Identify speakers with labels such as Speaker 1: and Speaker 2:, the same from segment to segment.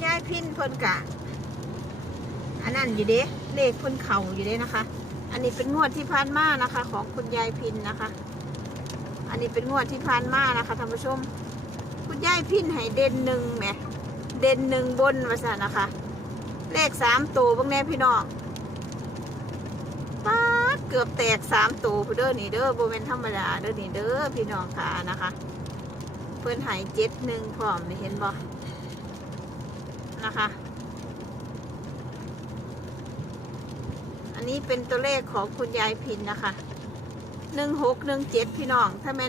Speaker 1: ยายพินเพิ่นกะอันนั้นอยู่เด้เลขเพิ่นเข่าอยู่เด้นะคะ อันนี้เป็นงวดที่ผ่านมานะคะ ของคุณยายพินนะคะ อันนี้เป็นงวดที่ผ่านมานะคะท่านผู้ชมคุณยายพินให้เด่นหนึ่งแหมเด่นหนึ่งบนว่าซะนะคะ เลข3 ตัวบางแน่พี่น้องป๊าดเกือบแตก3 ตัวเด้อนี่เด้อโบเมนธรรมดาเด้อนี่เด้อพี่น้องค่ะนะคะ เพิ่นให้7-1พร้อมนี่เห็นบ่นะคะ อันนี้เป็นตัวเลขของคุณยายพินนะคะ1617พี่น้องถ้ามัน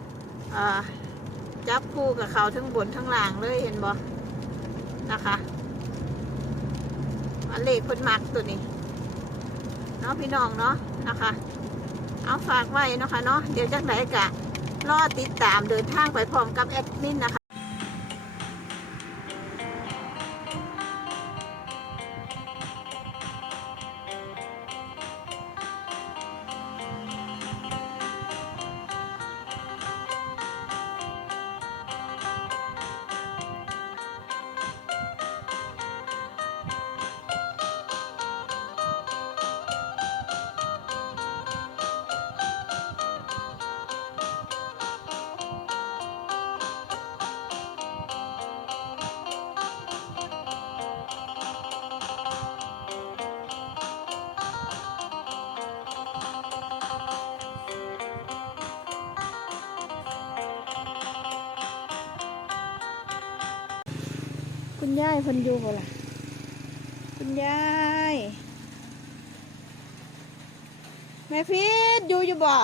Speaker 1: จับคู่กับเขาทั้งบนทั้งล่างเลยเห็นบ่นะคะอันเลขเพิ่นมักตัวนี้เนาะพี่น้องเนาะนะคะเอาฝากไว้เนาะค่ะเนาะเดี๋ยวจักไหนกะรอติดตามเดินทางไปพร้อมกับแอดมินนะคะคุณยายเพิ่นอยู่บ่ล่ะคุณยายแม่พีดอยู่บ่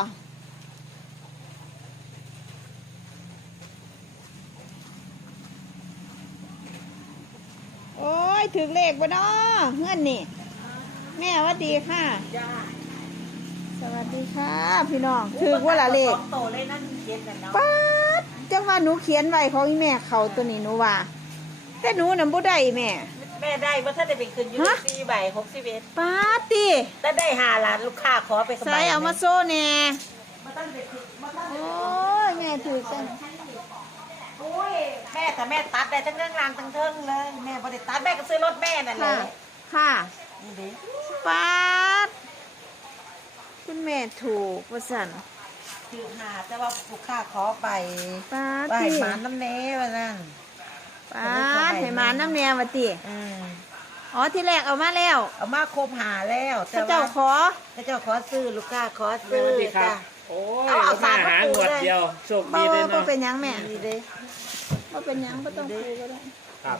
Speaker 1: โอ้ยถึงเลขบ่เนาะเฮือนนี่แม่สวัสดีค่ะสวัสดีค่ะพี่น้องถึงว่าล่ะเลข
Speaker 2: โตเลยนั่นเขียนกันเนาะ
Speaker 1: ป๊าดจังว่าหนูเขียนไว้ของอีแม่เขาตัวนี้หนูว่าแต่หนูน่ะบ่ได้แม่
Speaker 2: ได้ว่าถ้าได้ไปคืนอยู่4 ใบ 61
Speaker 1: ป๊าดติ
Speaker 2: ถ้าได้5 ล้านลูกค้าขอไปสบาย
Speaker 1: ใส่เอามาโซ่แน่
Speaker 2: บ่ทันได้คืนบ่ทัน
Speaker 1: โอ้ยแม่ถือจัง
Speaker 2: โอ้ยแม่แต่แม่ตัดได้ทั้งเรื่องรางทั้งเทิงเลยแม่บ่ได้ตัดแม่ก็ซื้อรถแม่นั่นแหละ
Speaker 1: ค่ะ
Speaker 2: นี่ดิ
Speaker 1: ป๊าดคุณแม่ถูกว่าสั่น
Speaker 2: ถือหาแต่ว่าลูกค้าขอไป
Speaker 1: ป๊าด
Speaker 2: ไป
Speaker 1: ติ
Speaker 2: หมาน้ำเนว่านั่น
Speaker 1: ป๊าดให้มาน้ำแนวว่าติอ๋อที่แรกเอามาแล้ว
Speaker 2: เอามาครบหาแล้ว
Speaker 1: แต่เจ้าขอ
Speaker 2: เจ้าขอซื้อลูกค้าขอซื้อจ้ะ
Speaker 3: โอ้ยเอามาหาหนวดเดียวโชคดีเลยเนาะ
Speaker 1: เป็นยังแม่
Speaker 2: ดีเด้
Speaker 1: บ่เป็นยังบ่ต้องคุยก็ได้
Speaker 3: ครับ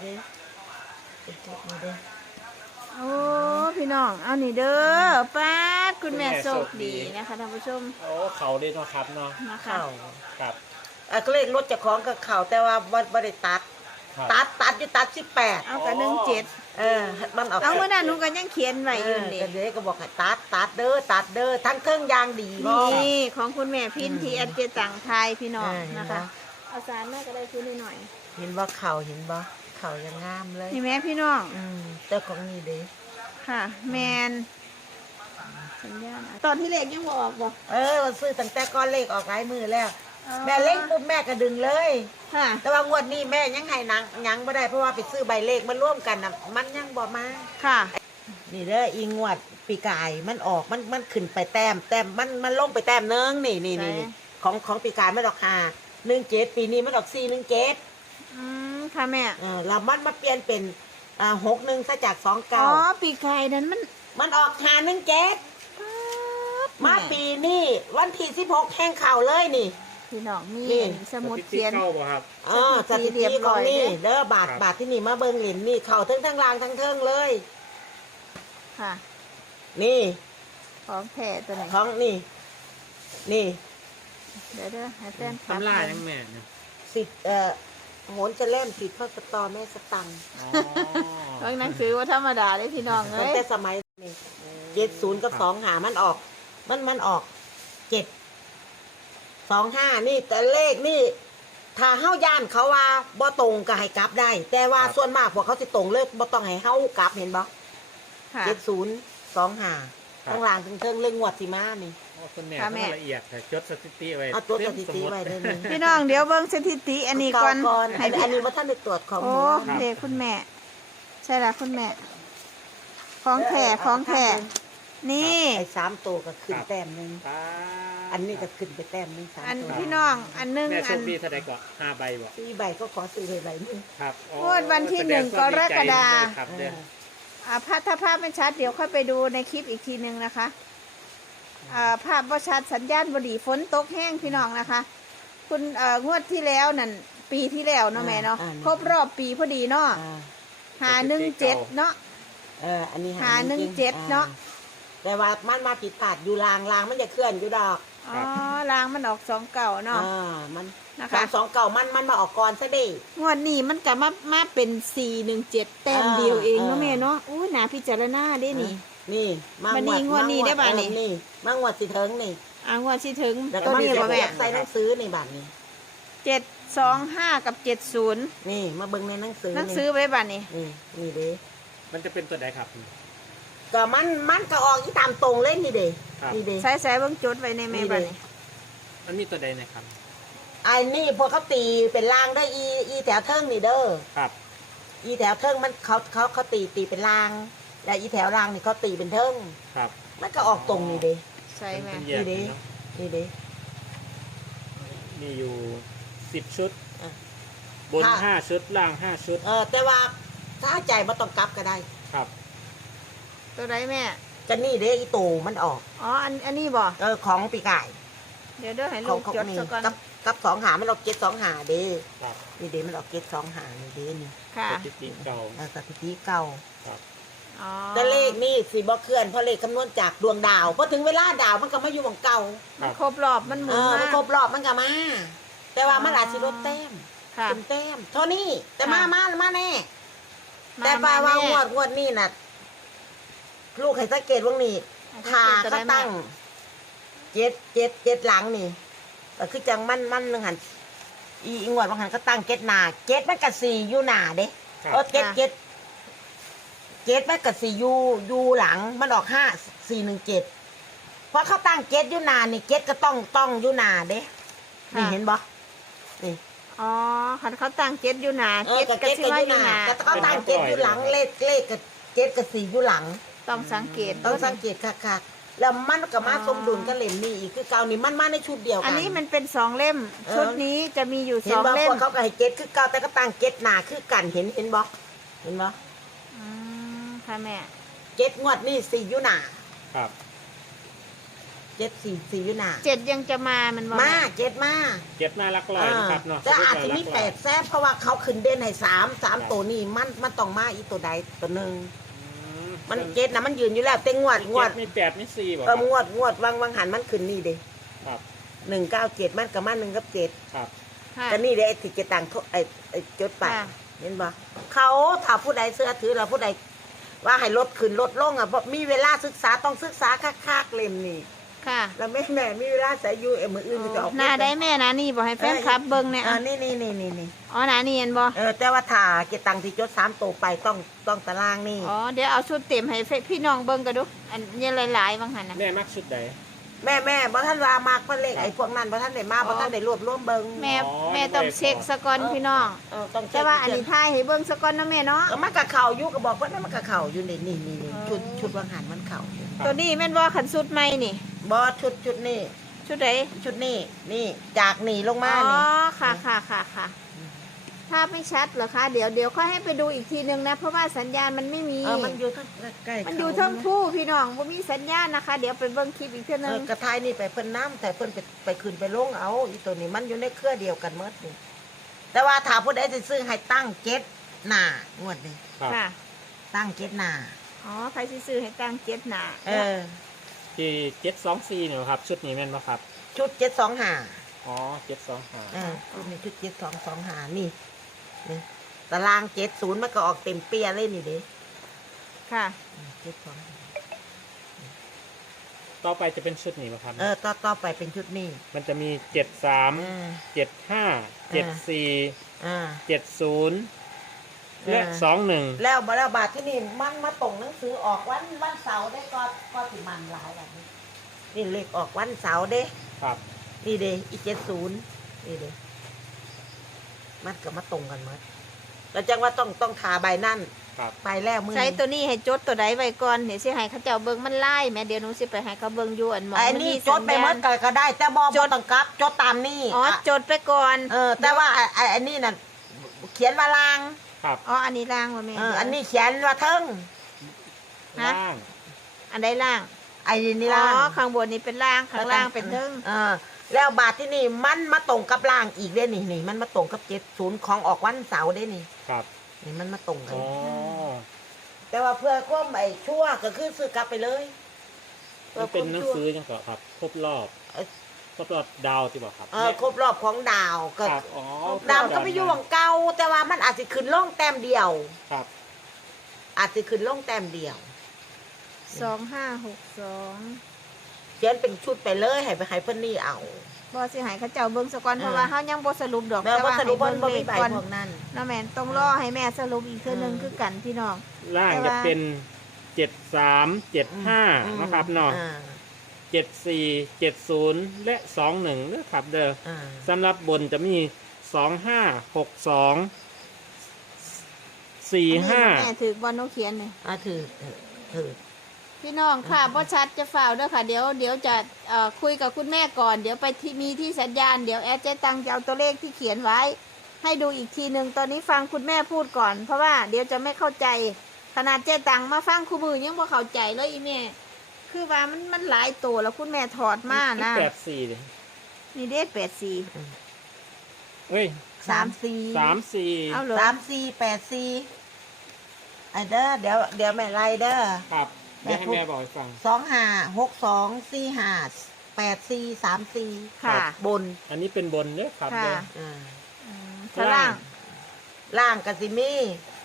Speaker 1: โอ้พี่น้องเอานี่เด้อป๊าดคุณแม่โชคดีนะคะท่านผู้ชม
Speaker 3: โอ้เขาเลยเนาะครับเนาะ
Speaker 1: นะคะ
Speaker 3: ครับ
Speaker 2: ก็เลขรถจะคล้องกับเข่าแต่ว่าบ่ได้ตัดอยู่ตัด18
Speaker 1: เอากับ17
Speaker 2: มันออก
Speaker 1: เอาเมื่อนั้นหนูก็ยังเขียนไว้อยู่นี่
Speaker 2: ก็เด็กก็บอกให้ตัดเด้อทั้งเครื่องยางดี
Speaker 1: นี่ของคุณแม่พินที่แอดเจตังไทยพี่น้องนะคะเอาสารแม่ก็ได้ซื้อหน่อย
Speaker 2: เห็นว่าเข่ายังงามเลย
Speaker 1: นี่แม่พี่น้อง
Speaker 2: เจ้าของนี่เด้
Speaker 1: ค่ะแมนสัญญาณตอนที่เลขยังบอกบ่
Speaker 2: ซื้อตั้งแต่ก้อนเลขออกหลายมือแล้วแม่เล่งปุ๊บแม่ก็ดึงเลย
Speaker 1: ค่ะ
Speaker 2: แต่ว่างวดนี้แม่ยังให้นางยังไม่ได้เพราะว่าไปซื้อใบเลขมาร่วมกันน่ะมันยังบ่มา
Speaker 1: ค่ะ
Speaker 2: นี่เด้ออีงวดปีกายมันออกมันขึ้นไปแต้มมันลงไปแต้มนึงนี่ของปีกายมันออก517ปีนี้มันออก417
Speaker 1: ค่ะแม่
Speaker 2: แล้วมันมาเปลี่ยนเป็น61ซะจาก29
Speaker 1: อ๋อปีกายนั้น
Speaker 2: มันออก517มาปีนี้วันที่16แข่งข่าวเลยนี่
Speaker 1: พี่น้องมีสมุดเขียน
Speaker 2: สถิติของนี่เด้อบาทที่นี่มาเบิ่งเหรียญนี่เข่าทั้งรางทั้งเทิงเลย
Speaker 1: ค่ะ
Speaker 2: นี่
Speaker 1: ของแท้ตัวไหน
Speaker 2: ของนี่
Speaker 1: เดี๋ยวให้แต้ม
Speaker 3: ทำลายยังแม่เนี่ย
Speaker 2: โหนจะเล่มติดพ่อสตอแม่สตัง
Speaker 1: เพราะหนังสือว่าธรรมดาได้พี่น้องเลย
Speaker 2: ตั้งแต่สมัยนี่70กับ25มันออกมันออก725นี่แต่เลขนี่ถ้าเฮาย่านเขาว่าบ่ตรงก็ให้กลับได้แต่ว่าส่วนมากพวกเขาสิตรงเลยบ่ต้องให้เฮากลับเห็นบ่7025ข้างล่างถึงเทิงเรื่องงวดสิมานี่
Speaker 3: คุณแม่ละเอียดจดสถิติไว้
Speaker 2: จดสถิติไว้ได้เลย
Speaker 1: พี่น้องเดี๋ยวเบิ่งสถิติอันนี้ก่อน
Speaker 2: อันนี้ว่าท่านได้ตรวจข้อมูล
Speaker 1: เด็กคุณแม่ใช่ละคุณแม่ ของแท้ของแท้นี่
Speaker 2: ไอ้3ตัวก็ขึ้นแต้มหนึง
Speaker 3: ป้า
Speaker 2: อันนี้ก็ขึ้นไปแต้มหนึง
Speaker 1: อัน
Speaker 2: 3ตัว
Speaker 1: พี่น้องอันหนึง
Speaker 3: แม่โช
Speaker 1: อั
Speaker 3: คน ดีเท่าใดก็5ใบบ่
Speaker 2: 4ใบก็ขอซื้อใบนึง
Speaker 3: ครับอ๋อง
Speaker 1: วดวันที่
Speaker 3: แสดง
Speaker 1: 1กรกฎาคม
Speaker 3: ครับเด้อ
Speaker 1: ถ้าภาพไม่ชัดเดี๋ยวค่อยไปดูในคลิปอีกทีนึงนะคะภาพว่าชัดสัญญาณบดีฝนตกแห้งพี่น้องนะคะ คุณงวดที่แล้วนั่นปีที่แล้วเนาะแม่เนาะครบรอบปีพอดีเนาะ 517เนาะ
Speaker 2: อันนี้
Speaker 1: 517เนาะ
Speaker 2: แต่ว่ามันมาผิดพลาดอยู่ลางมันจะเคลื่อนอยู่ดอก
Speaker 1: อ๋อรางมันออก2 เก่าเนาะ
Speaker 2: มัน
Speaker 1: นะคะ
Speaker 2: 2เก่ามันมาออกก่อนซะดิ
Speaker 1: งวดนี้มันก็มาเป็น417แต้มเดียวเองเนาะแม่เนาะอู้หนาพิจารณาได้นี่
Speaker 2: นี่
Speaker 1: วันนี้งวดนี้ได้บาทนี่
Speaker 2: นี่มางวดสิเทิงนี่
Speaker 1: งวดที่ถึง
Speaker 2: แล้วก็
Speaker 1: ตัว
Speaker 2: มา
Speaker 1: นี้
Speaker 2: เสีย
Speaker 1: บ่
Speaker 2: บ
Speaker 1: แม่
Speaker 2: ใส่หนังสือนี่บาทนี้
Speaker 1: 725กับ70
Speaker 2: นี่มาเบิ่งในหนังสือ
Speaker 1: หนังสือไว้บัดนี้
Speaker 2: นี่เด้
Speaker 3: มันจะเป็นตัวใดครับ
Speaker 2: ก็มันก็ออกที่ตามตรงเลยนี่เด้
Speaker 3: ครับ
Speaker 2: นี่เด้
Speaker 1: ใส่เบิ่งจดไว้ในแม่บัดนี้
Speaker 3: มันมีตัวใดนะครับ
Speaker 2: ไอ้นี่พวกเขาตีเป็นรางได้อีแถวเทิงนี่เด้อ
Speaker 3: ครับ
Speaker 2: อีแถวเทิงมันเขาตีเป็นราง แล้วอีแถวรางนี่เขาตีเป็นเทิง
Speaker 3: ครับ
Speaker 2: มันก็ออกตรงนี่เด้
Speaker 1: ใส่แม่
Speaker 3: เป็นแยก
Speaker 2: นี่เด้
Speaker 3: เนาะ
Speaker 2: นี่เด้
Speaker 3: มีอยู่10ชุด
Speaker 2: อ่ะ
Speaker 3: บน5ชุดล่าง5ชุด
Speaker 2: แต่ว่าถ้าใจบ่ต้องกลับก็ได้
Speaker 3: ครับ
Speaker 1: ตัวใดแม่
Speaker 2: ก็นี่เด้อีตูมันออก
Speaker 1: อ๋ออันนี้บ่
Speaker 2: ของปีกาย
Speaker 1: เดี๋ยวให้
Speaker 2: ข
Speaker 1: ลู
Speaker 2: อง
Speaker 1: กจด
Speaker 2: นี่
Speaker 1: ซะก่อน
Speaker 2: กับสองหามันออก7 2 หาเด้
Speaker 3: ครับ
Speaker 2: นี่เด้มันออก7 2 หานี่เด้นี่
Speaker 1: ค่ะ
Speaker 3: สถิติเก่า
Speaker 2: สถิติเก่า
Speaker 3: ครับ
Speaker 1: อ๋อ
Speaker 2: แต่เลขนี่สิบ่เคลื่อนเพราะเลขคำนวณจากดวงดาวพอถึงเวลาดาวมันก็มาอยู่ของเก่า
Speaker 1: มันครบรอบมันหมุน
Speaker 2: มัน
Speaker 1: มา
Speaker 2: ครบรอบมันก็มา แต่ว่ามันอาจจะลดแต้ม
Speaker 1: ค่ะ
Speaker 2: เป็นแต้มเท่านี้แต่
Speaker 1: ค่ะ
Speaker 2: มาแน่ แต่ปลาว่างวดนี่น่ะลูกให้สังเกตว่านี่ถ้าเขาตั้งเจ็ดหลังนี่ก็คือจังมันนึงหันอีงวดบางหันก็ตั้งเจ็ดหน้าเจ็ดมันกับ4อยู่หน้าเด้
Speaker 3: ครับ
Speaker 2: เจ็ดมันกับ4อยู่หลังมันออก5 4 1 7เพราะเขาตั้งเจ็ดอยู่หน้านี่เจ็ดก็ต้องอยู่หน้าเด้นี่เห็นบ่นี่
Speaker 1: อ๋อคันเขาตั้งเจ็ดอยู่หนา
Speaker 2: กับ
Speaker 1: ก็
Speaker 2: เจ็ด
Speaker 1: สิ
Speaker 2: ก็
Speaker 1: ว่า
Speaker 2: อยู่
Speaker 1: อยู่
Speaker 2: ห
Speaker 1: ห
Speaker 2: น้า
Speaker 1: นา
Speaker 2: แต่เขาตั้งเจ็ดอยู่หลังเลขกับเจ็ดกับ4อยู่หลัง
Speaker 1: ต้องสังเกต
Speaker 2: ต้องสังเกตค่ะแล้วมันก็มาสมดุลกับเล่มนี้อีกคือเก่านี่มันมาในชุดเดียวกัน
Speaker 1: อันนี้มันเป็น2 เล่ม ชุดนี้จะมีอยู่
Speaker 2: เห็น
Speaker 1: 2
Speaker 2: บ่
Speaker 1: เล่
Speaker 2: พ
Speaker 1: ม
Speaker 2: วกเขาก็ให้เจ็ดคือเก่าแต่ก็ตั้งเจ็ดหน้าคือกันเห็นบ่เห็นบ่
Speaker 1: อืมค่ะแม่
Speaker 2: เจ็ดงวดนี่4อยู่หน้า
Speaker 3: ครับ
Speaker 2: เจ็ด4อยู่หน้า
Speaker 1: 7ยังจะมามันบ่
Speaker 2: มา
Speaker 1: แม่
Speaker 2: เจ็ดมา
Speaker 3: เจ็ดหน้าลักลอยนะครับเนาะ
Speaker 2: แต่อาจจะมี
Speaker 3: สรุป
Speaker 2: แป
Speaker 3: แล้ว
Speaker 2: ดแซ่บเพราะว่าเขาขึ้นเด่นให้3ตัวนี่มันต้องมาอีกตัวใดตัวหนึ่ง
Speaker 3: อื
Speaker 2: มันเจ็ดนะมันยืนอยู่แล้วแต่งวด
Speaker 3: มี7มี8มี4บ่ครับ
Speaker 2: งวดวังหันมันขึ้นนี่เด้
Speaker 3: ครับ
Speaker 2: 197มันกับมัน1กับ7
Speaker 3: ครับ
Speaker 1: ค่ะ
Speaker 2: ก็นี่เด้ไอ้ที่จะตังไอ้จดไป
Speaker 1: ค่ะ
Speaker 2: เห็นบ่เขาถ้าผู้ใดเสื้อถือเราผู้ใดว่าให้ลดขึ้นลดลงอ่ะเพราะมีเวลาศึกษาต้องศึกษาคักๆเล่มนี่
Speaker 1: ค่ะ
Speaker 2: แล้วแม่มีเวลาใส่อยู่มืออื่นมันจะออก
Speaker 1: หน้าได้แม่นะนี่บอกให้แฟนคลับเบิ้งเนี่ย
Speaker 2: นี่
Speaker 1: อ๋อหน้านี่เห็นบ่
Speaker 2: แต่ว่าถ้าเกตังที่จด3ตัวไปต้องตารางนี่
Speaker 1: อ๋อเดี๋ยวเอาชุดเต็มให้พี่น้องเบิ้งกันดู อันนี้หลายๆบางหันนะ
Speaker 3: แม่มักชุดใด
Speaker 2: แม่บ่ท่านว่ามากเพิ่นเลขไอ้พวกนั้นบ่ท่านได้มาบ่ท่านได้รวบรวมเบิ่ง
Speaker 1: แม่แม่ต้องเช็คสะก่อนพี่น้อง
Speaker 2: ต้องเช็ค
Speaker 1: แต่ว่าอันนี้ทายให้เบิ้งสะก่อนนะแม่เนาะ
Speaker 2: มันก็เข่าอยู่ก็บอกเพิ่นว่ามันก็เข่าอยู่นี่ชุดวังหันมันเข่าอยู่
Speaker 1: ตัวนี้แม่นว่าขันสุดใหม่นี่
Speaker 2: บ่ชุดนี่
Speaker 1: ชุดไหน
Speaker 2: ชุดนี่นี่จากนี่ลงมา
Speaker 1: อ๋อ
Speaker 2: นี่
Speaker 1: ค่ะภาพไม่ชัดเหรอคะเดี๋ยวค่อยให้ไปดูอีกทีนึงนะเพราะว่าสัญญาณมันไม่มี
Speaker 2: มันอยู่ทั้งใกล้
Speaker 1: มันอยู่ทั้งคู่พี่น้องบ่มีสัญญาณนะคะ เดี๋ยวไปเบิ้งคลิปอีกเทีนึง
Speaker 2: กระทายนี่ไปเพิ่นน้ำแต่เพิ่นไปขึ้นไปลงเอาอีตัวนี้มันอยู่ในเครือเดียวกันหมดนี่แต่ว่าถ้าผู้ใดสิซื้อให้ตั้งเจ็ดหน้างวดนี้
Speaker 3: ครับ
Speaker 1: ค่ะ
Speaker 2: ตั้งเจ็ดหน้า
Speaker 1: อ๋อใครสิซื้อให้ตั้งเจ็ดหนา
Speaker 3: ที่724เนี่ยครับ ชุดนี้แม่นบ่ครับ
Speaker 2: ชุด725
Speaker 3: อ๋อ725
Speaker 2: ชุดนี้ชุด7225นี่ตาราง70มันก็ออกเต็มเปียเลยนี่เด้
Speaker 1: ค่ะ
Speaker 2: 72
Speaker 3: ต่อไปจะเป็นชุดนี้บ่ครับ
Speaker 2: ต่อไปเป็นชุดนี้
Speaker 3: มันจะมี73 75 74 70และ21
Speaker 2: แล้วบาทที่นี่มันมาตรงหนังสือออกวันเสาร์ได้ก็สิมันหลายแบบนี้นี่เลขออกวันเสาร์เด้
Speaker 3: ครับ
Speaker 2: นี่เด้อี70นี่เด้มันก็มาตรงกันหมดแล้วจังว่าต้องทาใบนั่น
Speaker 3: ครับ
Speaker 2: ไปแล้วมือ
Speaker 1: ใช้ตัวนี้ให้จดตัวใดไว้ก่อนเดี๋ยวสิให้เขาเจ้าเบิ่งมันไล่แม่เดี๋ยวหนูสิไปให้เขาเบิ่งอยู่อันหมอง
Speaker 2: ไอ้
Speaker 1: มั
Speaker 2: นี่
Speaker 1: มี
Speaker 2: จดไปเมื่อก็ได้ แต่บอ
Speaker 1: จ
Speaker 2: บ่
Speaker 1: ด
Speaker 2: ต้องกลับจดตามนี่
Speaker 1: อ๋อจดไปก่อน
Speaker 2: แต่ว่าไอ้นี่น่ะเขียนว่าลาง
Speaker 3: ครับ
Speaker 1: อ๋ออันนี้ล่างว่าแม่
Speaker 2: อันนี้เขียนว่าเทิง
Speaker 1: ฮะ
Speaker 3: ล่าง
Speaker 1: อันใดล่าง
Speaker 2: ไอ้นี่
Speaker 1: อ๋
Speaker 2: ล่าง
Speaker 1: อข้างบนนี่เป็นล่างข้างล่างเป็นเทิง
Speaker 2: แล้วบาทที่นี่มันมาตรงกับล่างอีกเด้นี่มันมาตรงกับ70ของออกวันเสาร์เด้นี่
Speaker 3: ครับ
Speaker 2: นี่มันมาตรงกัน
Speaker 3: อ๋อ
Speaker 2: แต่ว่าเพื่อความไอ้ชั่วก็คือซื้อกลับไปเลย
Speaker 3: มันเป็นหนังสือยังไงครับครบรอบดาวที่บอกครับ
Speaker 2: ครบรอบของดาวก็
Speaker 3: ครับอ๋อ
Speaker 2: ดาวก็ไปอยู่ของเก่าแต่ว่ามันอาจจะขึ้นล่องแต้มเดียว
Speaker 3: ครับ
Speaker 2: อาจจะขึ้นล่องแต้มเดียว
Speaker 1: 2562
Speaker 2: เขียนเป็นชุดไปเลยให้ไปให้เพิ่นนี่เอา
Speaker 1: บ่สิให้เขาเจ้าเบิ่งซะก่อนเพราะว่าเฮายังบ่สรุปดอก
Speaker 2: แล้ววัสดุ
Speaker 1: ให้
Speaker 2: เพิ่นบ่
Speaker 1: เล
Speaker 2: มี
Speaker 1: ข
Speaker 2: ใบ
Speaker 1: ก่อน
Speaker 2: พวกนั้น
Speaker 1: เนาะแม่นต้องรอให้แม่สรุปอีกเทื่อนึงคือกันพี่น้อง
Speaker 3: ล่าง
Speaker 1: แต่
Speaker 3: จะ
Speaker 1: ว่า
Speaker 3: เป็น7375นะครับเนาะ7470และ21นะครับเด้อสำหรับบนจะมี2562
Speaker 1: แม่ถือบ่น้องเขียนนี่
Speaker 2: ถือ
Speaker 1: พี่น้องค่ะบ่ชัดจะฝ่าวเด้อค่ะเดี๋ยวจะคุยกับคุณแม่ก่อนเดี๋ยวไปที่มีที่สัญญาณเดี๋ยวแอดเจ๊ตังจะเอาตัวเลขที่เขียนไว้ ให้ดูอีกทีหนึ่งตอนนี้ฟังคุณแม่พูดก่อน เพราะว่าเดี๋ยวจะไม่เข้าใจขนาดเจ๊ตังมาฟังคู่มือยังบ่เข้าใจเลยอีแม่คือว่ามันหลายตัวแล้วคุณแม่ถอดมานะ
Speaker 3: 84เลย
Speaker 1: นี่เด็ด
Speaker 3: เฮ้ย
Speaker 2: 34
Speaker 3: 34
Speaker 1: เอาเหรอ
Speaker 2: 3484ไอ้เด้อเดี๋ยวแม่ไล่เด้อ
Speaker 3: ครับเดี๋ยวให้แม่บอกให้ฟัง
Speaker 2: 2562458434
Speaker 1: ค่ะ
Speaker 2: บน
Speaker 3: อันนี้เป็นบนเด้อครับ
Speaker 1: ค่ะ
Speaker 3: เด้อ
Speaker 1: ข้างล่าง
Speaker 2: ล่างกสิมี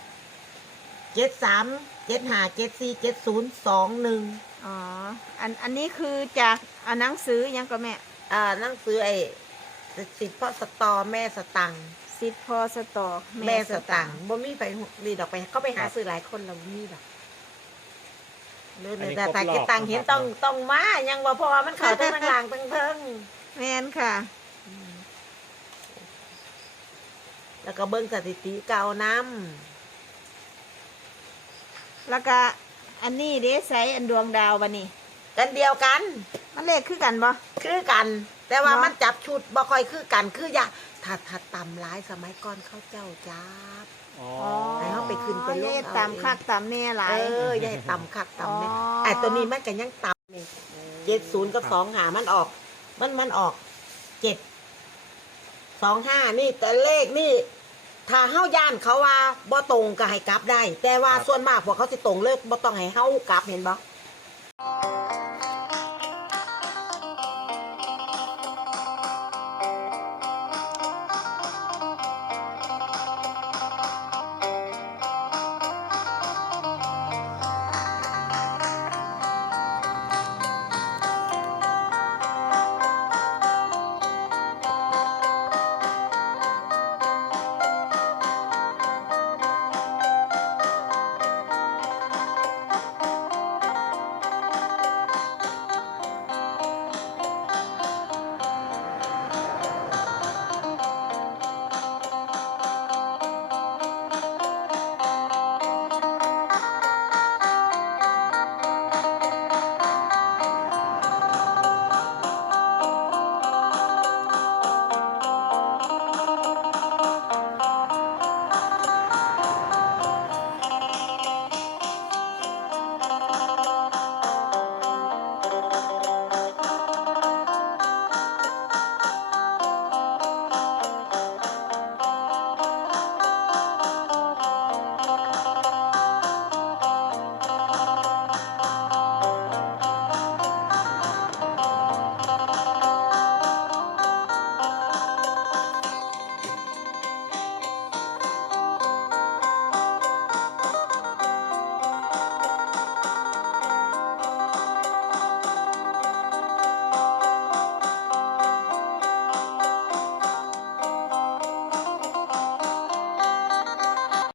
Speaker 2: 7375747021
Speaker 1: อ๋ออันนี้คือจากหนังสือยังก็แม่
Speaker 2: หนังสือไอ้สิทธิ์พ่อสตอแม่สตังค์
Speaker 1: สิทธิ์พอสตอ
Speaker 2: แม่สตังค์บ่มีไปรีดอกไปเขาไปหาซื้อหลายคนเรามีดอกเรื่องแต่ตากิตังเห็นต้องมายังว่าเพราะว่ามันเขาทั้งหลังทั้งเทิง
Speaker 1: แม่นค่ะ
Speaker 2: แล้วก็เบิ้งสถิติเก่าน้
Speaker 1: แล้วก็อันนี้เด้ใส่อันดวงดาวบันนี้
Speaker 2: ำกันเดียวกัน
Speaker 1: มันเลขคือกันบ่
Speaker 2: คือกัน แต่ว่า
Speaker 1: เนาะ
Speaker 2: มันจับชุดบ่ค่อยคือกันคืออย่าถ้าต่ำร้ายสมัยก่อนเขาเจ้าจับ
Speaker 3: อ๋อ
Speaker 2: ให้เขาไปขึ้นไปลง
Speaker 1: เลข
Speaker 2: เอา
Speaker 1: ตามคักตามแน่หลาย
Speaker 2: อย่าให้ต่ำคักต่ำเนี่ย
Speaker 1: อ๋อ
Speaker 2: ไอ้ตัวนี้มันก็ยังต่ำนี่70กับ25มันออกมันออก725นี่แต่เลขนี่ ถ้าเฮาย่านเขาว่าบ่ตรงก็ให้กลับได้ แต่ว่าส่วนมากพวกเขาสิตรงเลยบ่ต้องให้เฮากลับเห็นบ่